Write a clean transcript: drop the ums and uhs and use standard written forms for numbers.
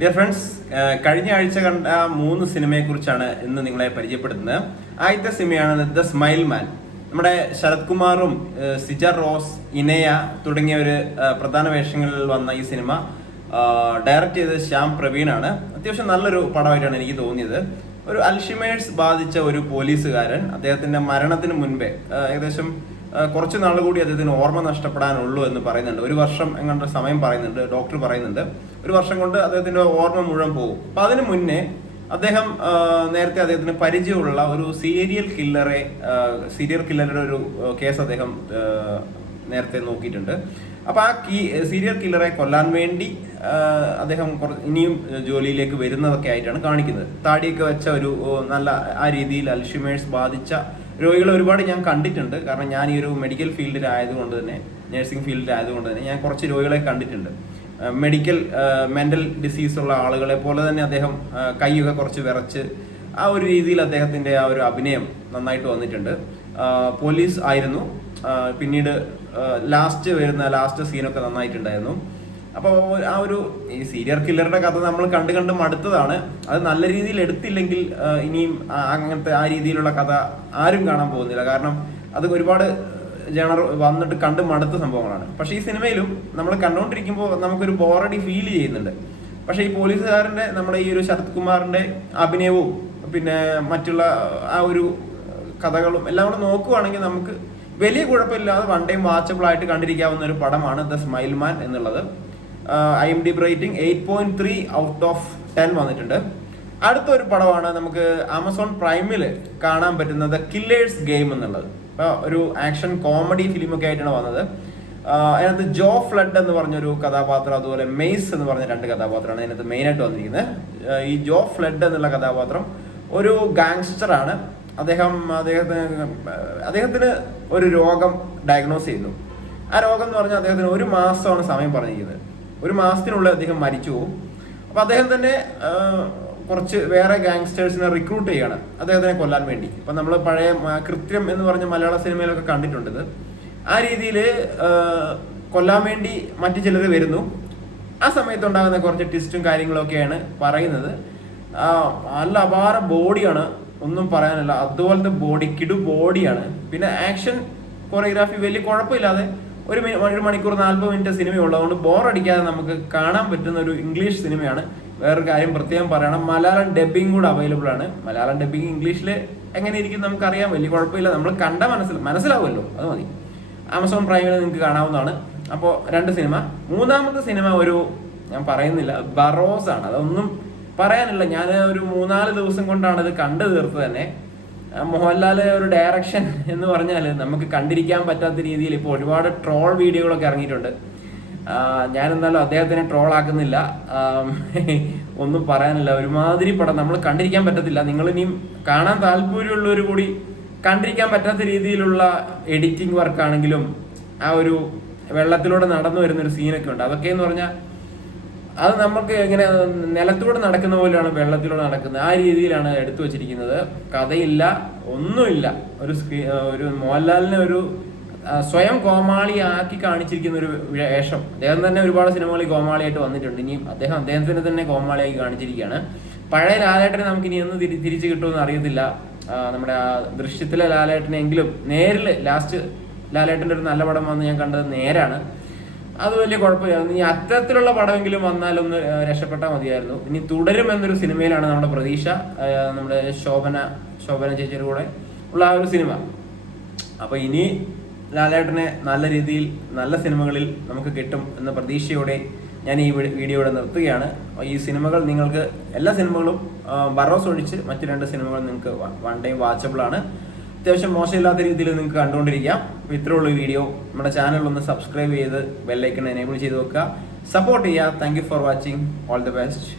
Dear friends, കഴിഞ്ഞ ആഴ്ച കണ്ട 3 സിനിമയെക്കുറിച്ചാണ് ഇന്ന് നിങ്ങളെ പരിചയപ്പെടുത്തുന്നത്. ആദ്യത്തെ സിനിമയാണ് ദ സ്മൈൽ മാൻ. നമ്മുടെ ശരത് കുമാറും സിജ റോസ്, ഇനയ തുടങ്ങിയവർ പ്രധാന വേഷങ്ങളിൽ വന്ന ഈ സിനിമ ഡയറക്റ്റ് ചെയ്തത് ശ്യാം പ്രവീണാണ്. അത്യാവശ്യം നല്ലൊരു പടമായിട്ടാണ് എനിക്ക് തോന്നിയത്. ഒരു അൽഷിമേഴ്സ് ബാധിച്ച ഒരു പോലീസുകാരൻ, അദ്ദേഹത്തിന്റെ മരണത്തിന് മുൻപേ ഏകദേശം കുറച്ച് നാൾ കൂടി അദ്ദേഹത്തിന് ഓർമ്മ നഷ്ടപ്പെടാനുള്ളൂ എന്ന് പറയുന്നുണ്ട്. 1 വർഷം എങ്ങാണ്ട് സമയം പറയുന്നുണ്ട്, ഡോക്ടർ പറയുന്നുണ്ട്. 1 വർഷം കൊണ്ട് അദ്ദേഹത്തിന്റെ ഓർമ്മ മുഴുവൻ പോകും. അപ്പൊ അതിനു മുന്നേ അദ്ദേഹം നേരത്തെ അദ്ദേഹത്തിന് പരിചയമുള്ള ഒരു സീരിയൽ കില്ലറുടെ ഒരു കേസ് അദ്ദേഹം നേരത്തെ നോക്കിയിട്ടുണ്ട്. അപ്പൊ ആ സീരിയൽ കില്ലറെ കൊല്ലാൻ വേണ്ടി അദ്ദേഹം ഇനിയും ജോലിയിലേക്ക് വരുന്നതൊക്കെ ആയിട്ടാണ് കാണിക്കുന്നത്. താടിയൊക്കെ വെച്ച ഒരു നല്ല ആ രീതിയിൽ അൽഷിമേഴ്സ് ബാധിച്ച രോഗികളെ ഒരുപാട് ഞാൻ കണ്ടിട്ടുണ്ട്. കാരണം ഞാൻ ഈ ഒരു മെഡിക്കൽ ഫീൽഡിലായതുകൊണ്ട് തന്നെ, നഴ്സിംഗ് ഫീൽഡിലായതുകൊണ്ട് തന്നെ ഞാൻ കുറച്ച് രോഗികളെ കണ്ടിട്ടുണ്ട്. മെന്റൽ ഡിസീസ് ഉള്ള ആളുകളെ പോലെ തന്നെ അദ്ദേഹം കൈയൊക്കെ കുറച്ച് വിറച്ച് ആ ഒരു രീതിയിൽ അദ്ദേഹത്തിന്റെ ആ ഒരു അഭിനയം നന്നായിട്ട് വന്നിട്ടുണ്ട്. പോലീസ് ആയിരുന്നു. പിന്നീട് ലാസ്റ്റ് സീനൊക്കെ നന്നായിട്ടുണ്ടായിരുന്നു. അപ്പോൾ ആ ഒരു ഈ സീരിയൽ കില്ലറുടെ കഥ നമ്മൾ കണ്ട് മടുത്തതാണ്. അത് നല്ല രീതിയിൽ എടുത്തില്ലെങ്കിൽ ഇനിയും അങ്ങനത്തെ ആ രീതിയിലുള്ള കഥ ആരും കാണാൻ പോകുന്നില്ല. കാരണം അത് ഒരുപാട് ജനറൽ വന്നിട്ട് കണ്ട് മടുത്ത സംഭവങ്ങളാണ്. പക്ഷേ ഈ സിനിമയിലും നമ്മൾ കണ്ടുകൊണ്ടിരിക്കുമ്പോൾ നമുക്കൊരു ബോറടി ഫീൽ ചെയ്യുന്നുണ്ട്. പക്ഷേ ഈ പോലീസുകാരൻ്റെ നമ്മുടെ ഈ ഒരു ശരത് കുമാറിന്റെ അഭിനയവും പിന്നെ മറ്റുള്ള ആ ഒരു കഥകളും എല്ലാം കൂടെ നോക്കുവാണെങ്കിൽ നമുക്ക് വലിയ കുഴപ്പമില്ലാതെ വൺ ടൈം വാച്ചബിൾ ആയിട്ട് കണ്ടിരിക്കാവുന്ന ഒരു പടമാണ് ദ സ്മൈൽ മാൻ എന്നുള്ളത്. IMDb റേറ്റിംഗ് 8.3 ഔട്ട് ഓഫ് 10 വന്നിട്ടുണ്ട്. അടുത്തൊരു പടമാണ് നമുക്ക് ആമസോൺ പ്രൈമിൽ കാണാൻ പറ്റുന്നത് കില്ലേഴ്സ് ഗെയിം എന്നുള്ളത്. ഒരു ആക്ഷൻ കോമഡി ഫിലിമൊക്കെ ആയിട്ടാണ് വന്നത്. അതിനകത്ത് ജോ ഫ്ലഡ് എന്ന് പറഞ്ഞൊരു കഥാപാത്രം, അതുപോലെ മെയ്സ് എന്ന് പറഞ്ഞ 2 കഥാപാത്രമാണ് അതിനകത്ത് മെയിനായിട്ട് വന്നിരിക്കുന്നത്. ഈ ജോ ഫ്ലഡ് എന്നുള്ള കഥാപാത്രം ഒരു ഗാങ്സ്റ്ററാണ്. അദ്ദേഹത്തിന് ഒരു രോഗം ഡയഗ്നോസ് ചെയ്യുന്നു. ആ രോഗം എന്ന് പറഞ്ഞാൽ അദ്ദേഹത്തിന് 1 മാസമാണ് സമയം പറഞ്ഞിരിക്കുന്നത്. 1 മാസത്തിനുള്ളിൽ അദ്ദേഹം മരിച്ചു പോകും. അപ്പൊ അദ്ദേഹം തന്നെ കുറച്ച് വേറെ ഗാങ്സ്റ്റേഴ്സിനെ റിക്രൂട്ട് ചെയ്യാണ് അദ്ദേഹത്തിനെ കൊല്ലാൻ വേണ്ടി. ഇപ്പൊ നമ്മൾ പഴയ കൃത്യം എന്ന് പറഞ്ഞ മലയാള സിനിമയിലൊക്കെ കണ്ടിട്ടുണ്ട്. ആ രീതിയിൽ കൊല്ലാൻ വേണ്ടി മറ്റു ചിലർ വരുന്നു. ആ സമയത്തുണ്ടാകുന്ന കുറച്ച് ട്വിസ്റ്റും കാര്യങ്ങളൊക്കെയാണ് പറയുന്നത്. നല്ല അപാര ബോഡിയാണ്, ഒന്നും പറയാനില്ല. അതുപോലത്തെ കിടു ബോഡിയാണ്. പിന്നെ ആക്ഷൻ കൊറിയോഗ്രാഫി വലിയ കുഴപ്പമില്ലാതെ 1 മണിക്കൂർ 40 മിനിറ്റ് സിനിമയുള്ളതുകൊണ്ട് ബോറടിക്കാതെ നമുക്ക് കാണാൻ പറ്റുന്ന ഒരു ഇംഗ്ലീഷ് സിനിമയാണ്. വേറൊരു കാര്യം പ്രത്യേകം പറയണം, മലയാളം ഡബിങ് കൂടെ അവൈലബിൾ ആണ്. മലയാളം ഡബിങ് ഇംഗ്ലീഷിൽ എങ്ങനെ ഇരിക്കും നമുക്കറിയാം, വലിയ കുഴപ്പമില്ല. നമ്മൾ കണ്ട മനസ്സിലാവുമല്ലോ, അത് മതി. ആമസോൺ പ്രൈമിൽ നിങ്ങൾക്ക് കാണാവുന്നതാണ്. അപ്പോൾ 2 സിനിമ. മൂന്നാമത്തെ സിനിമ ഞാൻ പറയുന്നില്ല, ബറോസ് ആണ്. അതൊന്നും പറയാനില്ല. ഞാൻ ഒരു 3-4 ദിവസം കൊണ്ടാണ് ഇത് കണ്ടു തീർത്തത് തന്നെ. മോഹൻലാല് ഒരു ഡയറക്ഷൻ എന്ന് പറഞ്ഞാൽ നമുക്ക് കണ്ടിരിക്കാൻ പറ്റാത്ത രീതിയിൽ ഇപ്പോൾ ഒരുപാട് ട്രോൾ വീഡിയോകളൊക്കെ ഇറങ്ങിയിട്ടുണ്ട്. ഞാൻ എന്നാലും അദ്ദേഹത്തിനെ ട്രോൾ ആക്കുന്നില്ല. ഒന്നും പറയാനില്ല. ഒരുമാതിരി പടം നമ്മൾ കണ്ടിരിക്കാൻ പറ്റത്തില്ല. നിങ്ങൾ ഇനിയും കാണാൻ താല്പര്യമുള്ളവർ കൂടി കണ്ടിരിക്കാൻ പറ്റാത്ത രീതിയിലുള്ള എഡിറ്റിംഗ് വർക്കാണെങ്കിലും ആ ഒരു വെള്ളത്തിലൂടെ നടന്നു വരുന്നൊരു സീനൊക്കെ ഉണ്ട്. അതൊക്കെ എന്ന് പറഞ്ഞാൽ അത് നമുക്ക് എങ്ങനെ നിലത്തൂടെ നടക്കുന്ന പോലെയാണ് വെള്ളത്തിലൂടെ നടക്കുന്നത്. ആ രീതിയിലാണ് എടുത്തു വച്ചിരിക്കുന്നത്. കഥയില്ല, ഒന്നുമില്ല. ഒരു മോഹൻലാലിനെ ഒരു സ്വയം കോമാളിയാക്കി കാണിച്ചിരിക്കുന്ന ഒരു വേഷം. അദ്ദേഹം തന്നെ ഒരുപാട് സിനിമകളിൽ കോമാളിയായിട്ട് വന്നിട്ടുണ്ട്. ഇനിയും അദ്ദേഹത്തിന് തന്നെ കോമാളിയാക്കി കാണിച്ചിരിക്കുകയാണ്. പഴയ ലാലേട്ടനെ നമുക്ക് ഇനി ഒന്ന് തിരിച്ചു കിട്ടുമെന്ന് അറിയത്തില്ല. നമ്മുടെ ആ ദൃശ്യത്തിലെ ലാലേട്ടനെങ്കിലും നേരിൽ ലാസ്റ്റ് ലാലേട്ടൻ്റെ ഒരു നല്ല പടം വന്ന് ഞാൻ കണ്ടത് നേരാണ്. അത് വലിയ കുഴപ്പമില്ല. ഇനി അത്തരത്തിലുള്ള പടമെങ്കിലും വന്നാലൊന്ന് രക്ഷപ്പെട്ടാൽ മതിയായിരുന്നു. ഇനി തുടരും എന്നൊരു സിനിമയിലാണ് നമ്മുടെ പ്രതീക്ഷ. നമ്മുടെ ശോഭന ചേച്ചിയുടെ കൂടെ ഉള്ള ആ ഒരു സിനിമ. അപ്പൊ ഇനി ലാലേട്ടനെ നല്ല രീതിയിൽ നല്ല സിനിമകളിൽ നമുക്ക് കിട്ടും എന്ന പ്രതീക്ഷയോടെ ഞാൻ ഈ വീഡിയോ ഇവിടെ നിർത്തുകയാണ്. ഈ സിനിമകൾ നിങ്ങൾക്ക് എല്ലാ സിനിമകളും ബറോസ് ഒഴിച്ച് മറ്റു 2 സിനിമകൾ നിങ്ങൾക്ക് വൺ ടൈം വാച്ചബിൾ ആണ്. അത്യാവശ്യം മോശമില്ലാത്ത രീതിയിൽ നിങ്ങൾക്ക് കണ്ടുകൊണ്ടിരിക്കാം. അപ്പോൾ ഇത്രയുള്ള വീഡിയോ. നമ്മുടെ ചാനൽ ഒന്ന് സബ്സ്ക്രൈബ് ചെയ്ത് ബെല്ലൈക്കൺ എനേബിൾ ചെയ്ത് വെക്കുക. സപ്പോർട്ട് ചെയ്യുക. Thank you for watching. All the best.